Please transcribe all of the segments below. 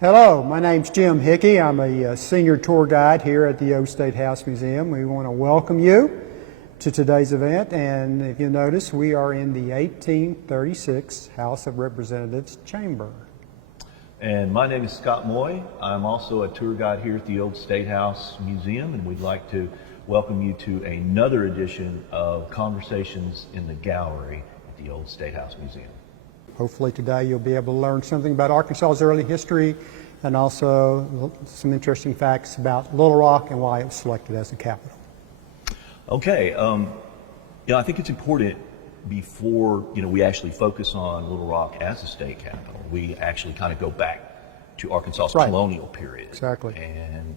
Hello, my name's Jim Hickey. I'm a senior tour guide here at the Old State House Museum. We want to welcome you to today's event, and if you notice, we are in the 1836 House of Representatives chamber. And my name is Scott Moye. I'm also a tour guide here at the Old State House Museum, and we'd like to welcome you to another edition of Conversations in the Gallery at the Old State House Museum. Hopefully today you'll be able to learn something about Arkansas's early history and also some interesting facts about Little Rock and why it was selected as the capital. Okay, I think it's important before we actually focus on Little Rock as a state capital, we actually kind of go back to Arkansas's colonial period. Exactly. And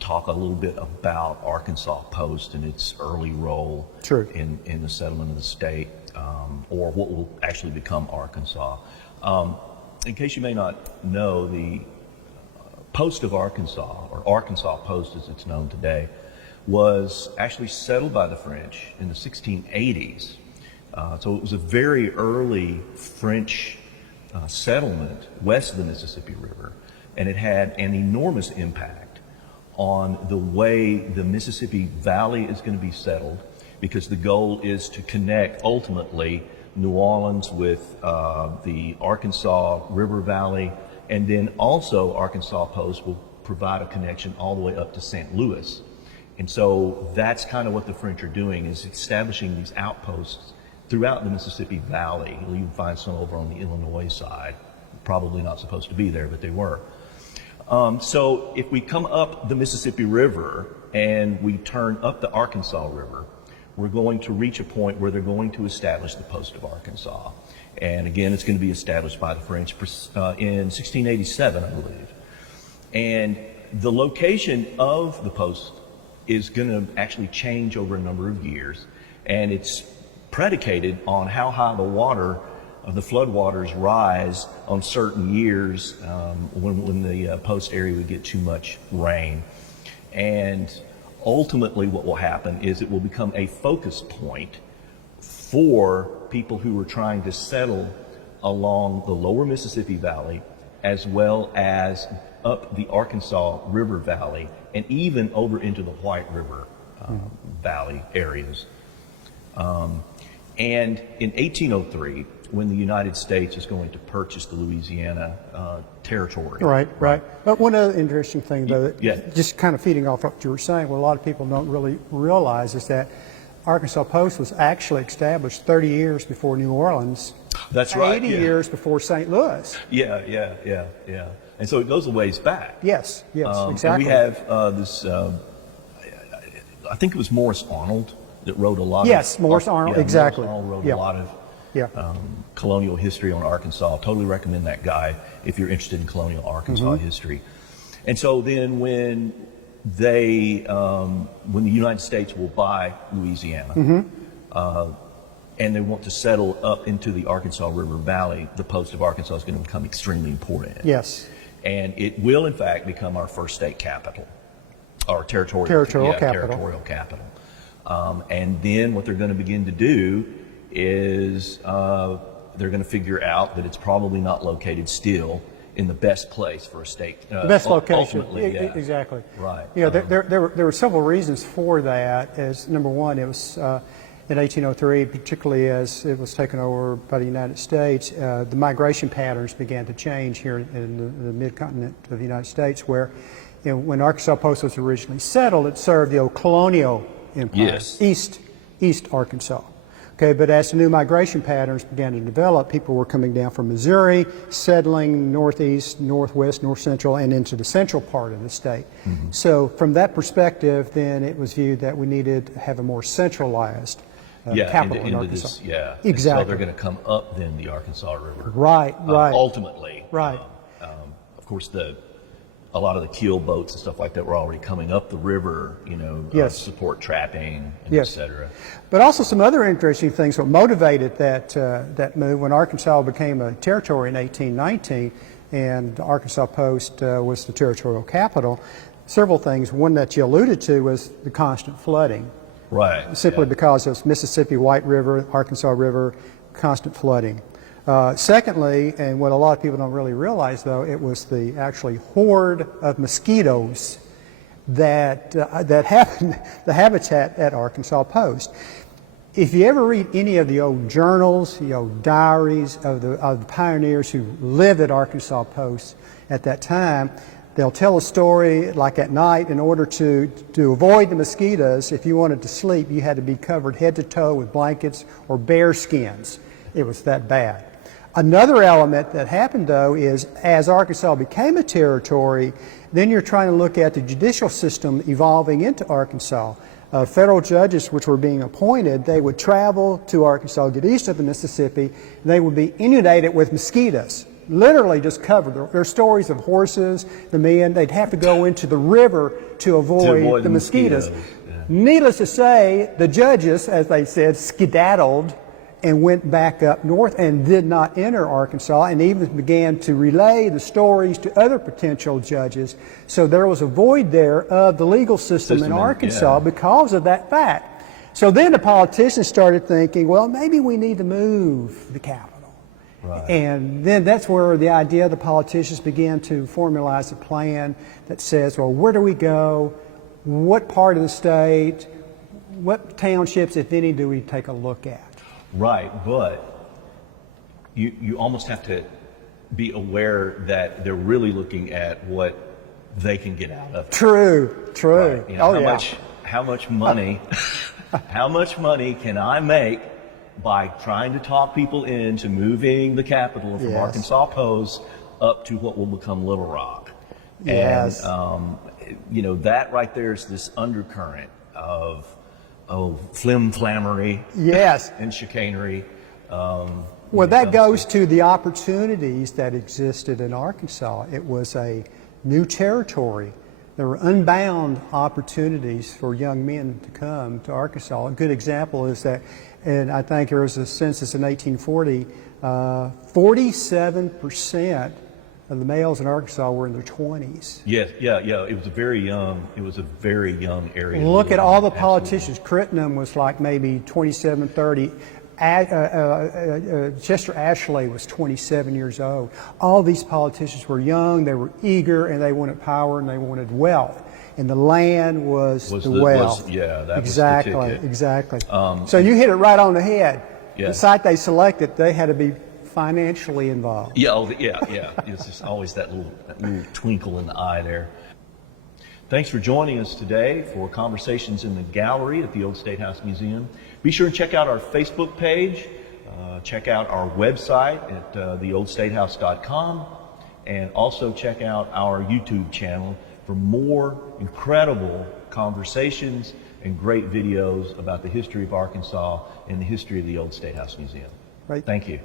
talk a little bit about Arkansas Post and its early role in the settlement of the state, or what will actually become Arkansas. In case you may not know, the Post of Arkansas, or Arkansas Post as it's known today, was actually settled by the French in the 1680s. So it was a very early French settlement west of the Mississippi River, and it had an enormous impact on the way the Mississippi Valley is going to be settled, because the goal is to connect ultimately New Orleans with the Arkansas River Valley, and then also Arkansas Post will provide a connection all the way up to St. Louis. And so that's kind of what the French are doing, is establishing these outposts throughout the Mississippi Valley. You can find some over on the Illinois side. Probably not supposed to be there, but they were. So if we come up the Mississippi River and we turn up the Arkansas River, we're going to reach a point where they're going to establish the Post of Arkansas. And again, it's going to be established by the French in 1687, I believe. And the location of the post is going to actually change over a number of years, and it's predicated on how high the water of the floodwaters rise on certain years when the post area would get too much rain. And ultimately what will happen is it will become a focus point for people who are trying to settle along the lower Mississippi Valley, as well as up the Arkansas River Valley, and even over into the White River Valley areas. And in 1803, when the United States is going to purchase the Louisiana territory. Right. But one other interesting thing, though, just kind of feeding off what you were saying, what a lot of people don't really realize is that Arkansas Post was actually established 30 years before New Orleans. That's right. 80 years before St. Louis. Yeah. And so it goes a ways back. Yes, exactly. And we have this, I think it was Morris Arnold that wrote a lot of... Morris Arnold, exactly. Morris Arnold wrote a lot of colonial history on Arkansas. Totally recommend that guy if you're interested in colonial Arkansas history. And so then when the United States will buy Louisiana, and they want to settle up into the Arkansas River Valley, the Post of Arkansas is going to become extremely important. Yes. And it will, in fact, become our first state capital, or territorial capital. And then what they're going to begin to do is they're going to figure out that it's probably not located still in the best place for a state. The best location. Ultimately, Exactly. Right. There were several reasons for that. As number one, it was in 1803, particularly as it was taken over by the United States, the migration patterns began to change here in the mid-continent of the United States, where when Arkansas Post was originally settled, it served the old colonial empire, East Arkansas. Okay, but as the new migration patterns began to develop, people were coming down from Missouri, settling northeast, northwest, north central, and into the central part of the state. So from that perspective, then it was viewed that we needed to have a more centralized capital in Arkansas. Exactly. And so they're going to come up then the Arkansas River. Right. Ultimately. Right. Of course, a lot of the keel boats and stuff like that were already coming up the river, support trapping, and et cetera. But also some other interesting things what motivated that move when Arkansas became a territory in 1819 and Arkansas Post was the territorial capital. Several things. One that you alluded to was the constant flooding. Right. Simply because of Mississippi, White River, Arkansas River, constant flooding. Secondly, and what a lot of people don't really realize, though, it was the actually horde of mosquitoes that happened, the habitat at Arkansas Post. If you ever read any of the old journals, the old diaries of the pioneers who lived at Arkansas Post at that time, they'll tell a story like at night, in order to avoid the mosquitoes, if you wanted to sleep, you had to be covered head to toe with blankets or bear skins. It was that bad. Another element that happened, though, is as Arkansas became a territory, then you're trying to look at the judicial system evolving into Arkansas. Federal judges which were being appointed, they would travel to Arkansas, get east of the Mississippi, and they would be inundated with mosquitoes, literally just covered. There are stories of horses, the men, they'd have to go into the river to avoid the mosquitoes. Yeah. Needless to say, the judges, as they said, skedaddled and went back up north and did not enter Arkansas, and even began to relay the stories to other potential judges. So there was a void there of the legal system in Arkansas because of that fact. So then the politicians started thinking, well, maybe we need to move the capital. Right. And then that's where the idea of the politicians began to formalize a plan that says, well, where do we go? What part of the state? What townships, if any, do we take a look at? Right, but you almost have to be aware that they're really looking at what they can get out of it. True. Right. You know, Oh, how much money how much money can I make by trying to talk people into moving the capital from Arkansas Post up to what will become Little Rock? Yes. And you know, that right there is this undercurrent of flim-flammery, Yes. and chicanery. Well, that goes to the opportunities that existed in Arkansas. It was a new territory. There were unbound opportunities for young men to come to Arkansas. A good example is that, and I think there was a census in 1840, 47% of the males in Arkansas were in their 20s. Yes, yeah. It was a very young area. Look at all the politicians. Crittenden was like maybe 27, 30. Chester Ashley was 27 years old. All these politicians were young, they were eager, and they wanted power and they wanted wealth. And the land was the wealth. That exactly, was the ticket. Exactly. So you hit it right on the head. Yeah. The site they selected, they had to be financially involved. Yeah. It's just always that little twinkle in the eye there. Thanks for joining us today for Conversations in the Gallery at the Old State House Museum. Be sure and check out our Facebook page, check out our website at theoldstatehouse.com, and also check out our YouTube channel for more incredible conversations and great videos about the history of Arkansas and the history of the Old State House Museum. Right. Thank you.